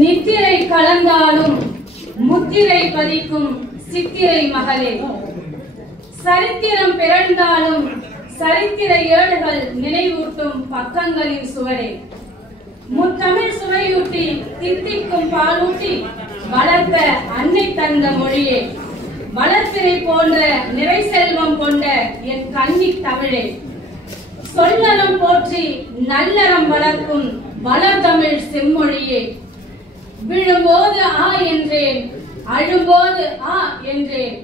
நித்திரை கலந்தாலும் முத்திரை பதிக்கும் சித்திரை மகளே, சரித்திரம் பிறந்தாலும் சரித்திர ஏடுகள் நினைவூட்டும் பக்கங்களின் சுவரே, முத்தமிழ் சுவையூட்டி தித்திக்கும் பாலூட்டி வளர்த்த அன்னை தந்த மொழியே, வளர்த்திரை போன்ற நிறை செல்வம் கொண்ட என் கன்னி தமிழே, சொல்லறம் போற்றி நல்லறம் வளர்க்கும் வளர்தமிழ் செம்மொழியே, விழும்போது ஆ என்றேன், அழும்போது ஆ என்றேன்,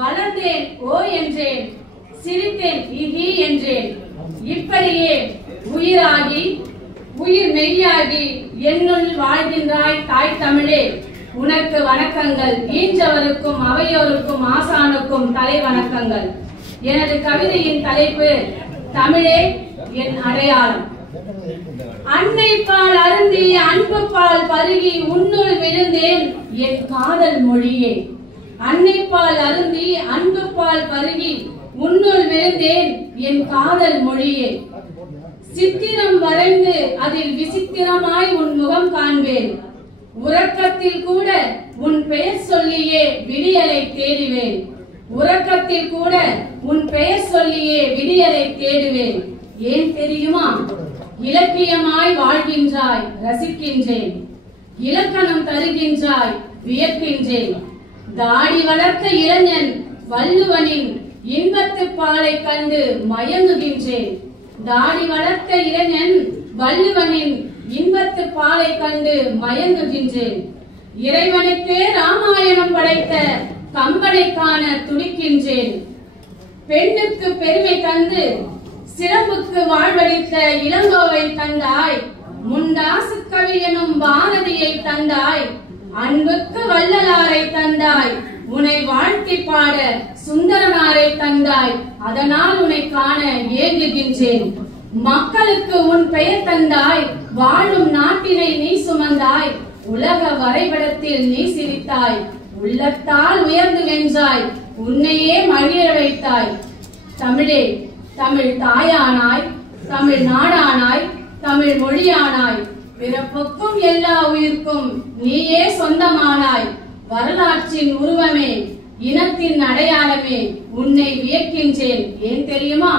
வளர்ந்தேன் ஓ என்றேன், சிரித்தேன் இஹி என்றேன், இப்படியே உயிராகி உயிர் மெய்யாகி என்னுள் வாழ்கின்றாய் தாய் தமிழே, உனக்கு வணக்கங்கள். ஈன்றவருக்கும் அவையோருக்கும் ஆசானுக்கும் தலை வணக்கங்கள். எனது கவிதையின் தலைப்பு தமிழே என் அடையாளம். அன்னை பால் அருந்தி அன்பு பால் பருகி உன்னுள் விழுந்தேன் என் காதல் மொழியே, அன்னை பால் அருந்தி அன்பு பால் பருகி உன்னுள் விழுந்தேன் என் காதல் மொழியே, சித்திரம் வரைந்து அதில் விசித்திரமாய் உன் முகம் காண்பேன், உறக்கத்தில் கூட உன் பெயர் சொல்லியே விடியலை தேடுவேன், உறக்கத்தில் கூட உன் பெயர் சொல்லியே விடியலை தேடுவேன். ஏன் தெரியுமா? இலக்கியமாய் வாழ்கின்றாய் ரசிக்கின்றேன், இலக்கணம் தருகின்றாய் வியக்கின்றேன், தாடி வளர்த்த இளைஞன் வள்ளுவனின் இன்பத்து பாலை கண்டு மயங்குகின்றேன், தாடி வளர்த்த இளைஞன் வள்ளுவனின் இன்பத்து பாலை கண்டு மயங்குகின்றேன், இறைவனுக்கே ராமாயணம் படைத்த கம்பனை காண துடிக்கின்றேன், பெண்ணுக்கு பெருமை தந்து சிறப்புக்கு வாழ்வளித்த இளங்கோவை தந்தாய், முண்டாசு கவி எனும் பாரதியை தந்தாய், அன்புக்கு வள்ளலாரை தந்தாய், உன்னை வாழ்த்தி பாட சுந்தரனாரை தந்தாய், அதனால் உன்னை காண ஏங்குகின்றேன், மக்களுக்கு உன் பெயர் தந்தாய், வாழும் நாட்டினை நீ சுமந்தாய், உலக வரைபடத்தில் நீ சிரித்தாய், உள்ளத்தால் உயர்ந்து வென்றாய், உன்னையே மகிழ வைத்தாய். தமிழே, தமிழ் தாயானாய், தமிழ் நாடானாய், தமிழ் மொழியானாய், பிறப்புக்கும் எல்லா உயிர்க்கும் நீயே சொந்தமானாய், வரலாற்றின் உருவமே, இனத்தின் அடையாளமே, உன்னை வியக்கின்றேன். ஏன் தெரியுமா?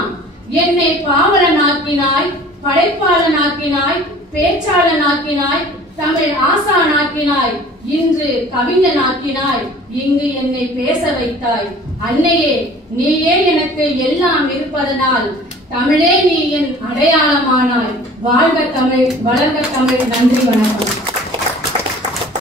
என்னை பாவலனாக்கினாய், படைப்பாளனாக்கினாய், பேச்சாளனாக்கினாய், தமிழ் ஆசானாக்கினாய், இன்று கவிஞனாக்கினாய், இங்கு என்னை பேச வைத்தாய். அன்னையே, நீயே எனக்கு எல்லாம் இருப்பதனால் தமிழே நீ என் அடையாளமானாய். வாழ்க தமிழ், வளர்க தமிழ். நன்றி, வணக்கம்.